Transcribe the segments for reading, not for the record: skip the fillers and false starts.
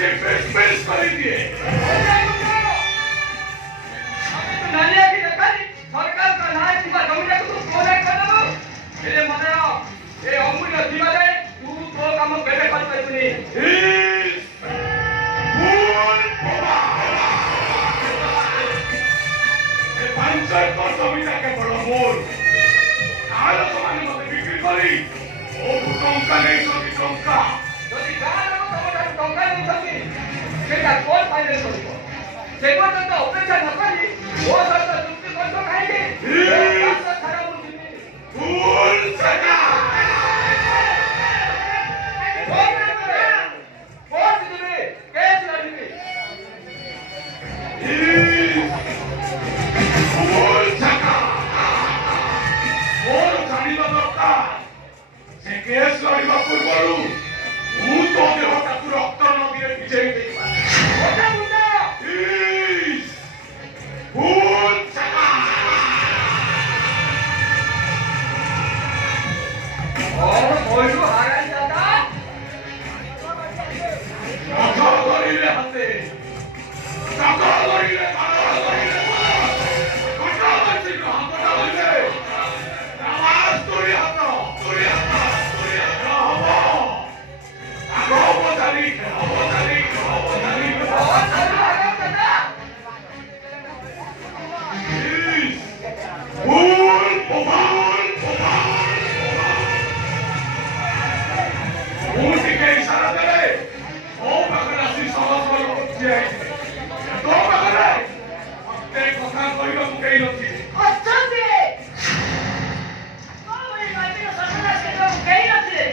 के बेस कर दिए नालिया की नकारी सरकार का नाय किबा जमीन को तू कोने कर दो एले मने ए अमूल्य दिवाले तू तो काम बेबे कर पाइबनी भूल ए पंचायत को जमीन के बड़ मोर आलो समान मते बिक्री करी ओ टंका नहीं सकी टंका যদি গাঁর লোক তোমার টঙ্কা নেইছନ୍ତି সেটা কোন ফাইনাল করিব সে পর্যন্ত অপেক্ষা ন করি ও সত্য চুক্তি করছো কাহিকি রাস্তা ছাড়া বুঝিনি ভুল সেটা কোর্ট দিবে কেস লড়িবে ভুল সেটা মোর জানিবা দরকার সে কেস লড়িবা পূର୍ବରୁ ମୁଁ ତ ଦେହଟାକୁ ରକ୍ତ ନଦୀରେ ଭିଜେଇ ଦେଇପାରେ ଭୁଲ ସେଟା और मोइलु हाराई दादा নজর ধরিলে হাতে নজর ধরিলে নজর ধরিলে কটা বাজিল হাতটা ধরিলে আওয়াজ তোরি হাত হব অবতারি और चलो आराम दादा ভুল ମୁଁ ଟିକେ ଇଶାରା ଦେଲେ ମୋ ପାଖରେ ଆସି ସହଜ ଠିଆ ହେଇଛି ତୋ ପାଖରେ ମତେ କଥା କହିବାକୁ କେହି ନଥିବେ ଅଛନ୍ତି କଣ ବୋଲି କହିବି ସସନା ସେଟା କେହି ନଥିଲେ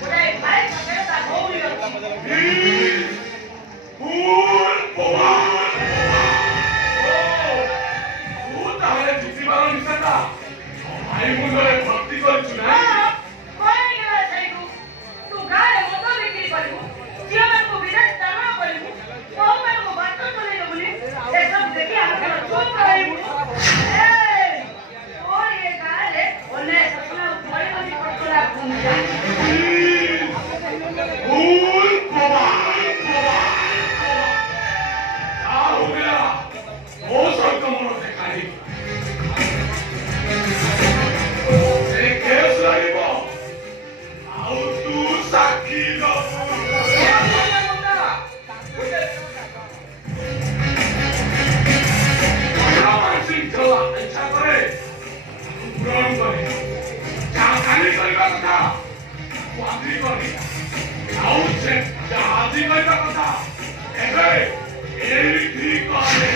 ଗୋଟେ ଭାଇ ପାଖରେ ତା ଭଉଣୀ ଅଛି ଭୁଲ ତୁ ତାହେଲେ ଜିତିବାର ନିଶାଟା ଭାଇ ମୁଣ୍ଡରେ ଭର୍ତ୍ତି କରିଛୁ ନା କହିଗଲା ସେଇଠୁ ତୁ ଗାଁରେ ମଦ ବିକ୍ରି କରିବୁ ଝିଅମାନଙ୍କୁ ବିଦେଶ ସ୍ଥାନ କରିବୁ ବୋହୂମାନଙ୍କୁ ବାଟ ଚଲେଇବୁ ବୋଲି ଏସବୁ ଦେଖି ଆମେ ଚୁପ୍ ରହିବୁ ତୋର ଏ ଗାଁରେ ଅନ୍ୟାୟ ସସନା ଧରି ଧରି ପଡୁଥିଲା ଭୂମିକା ଭୁଲ ମୋ ସହିତ ମୋର ଦେଖାଇ ସେ କେସ୍ ଲଢ଼ିବ ଆଉ ତୁ ସାକ୍ଷୀ ଦବୁ ଇଚ୍ଛା କରେ ପୂରଣ କରେ ଯାହା କାଲି କରିବା କଥା ଆଜି କରି ଆଉ ସେ ଯାହା ଆଜି କରିବା କଥା ଏବେ ଏଇଠି କରେ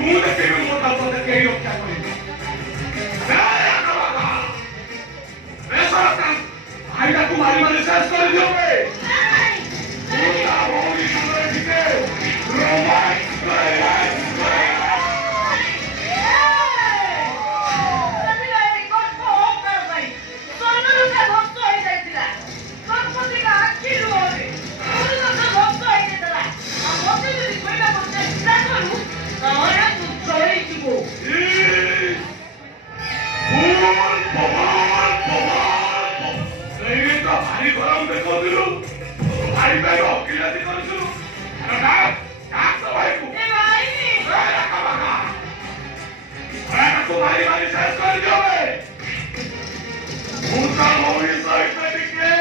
ମୁଁ ଦେଖେଇବି ମୋ ତାପ ଦେଖେଇ ରକ୍ଷା মারি মারি শেষ করে দিবে নাই পুরা ভৌরি করে দিতে রোমান্স করে ভারী গরম দেখো দিলু ভারী ভাই অকিলাতি করছু ডাক ডাক তো ভাইকু মারি মারি শেষ করে দিবে পুরা ভৌরি সহিত দিকে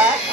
Hah?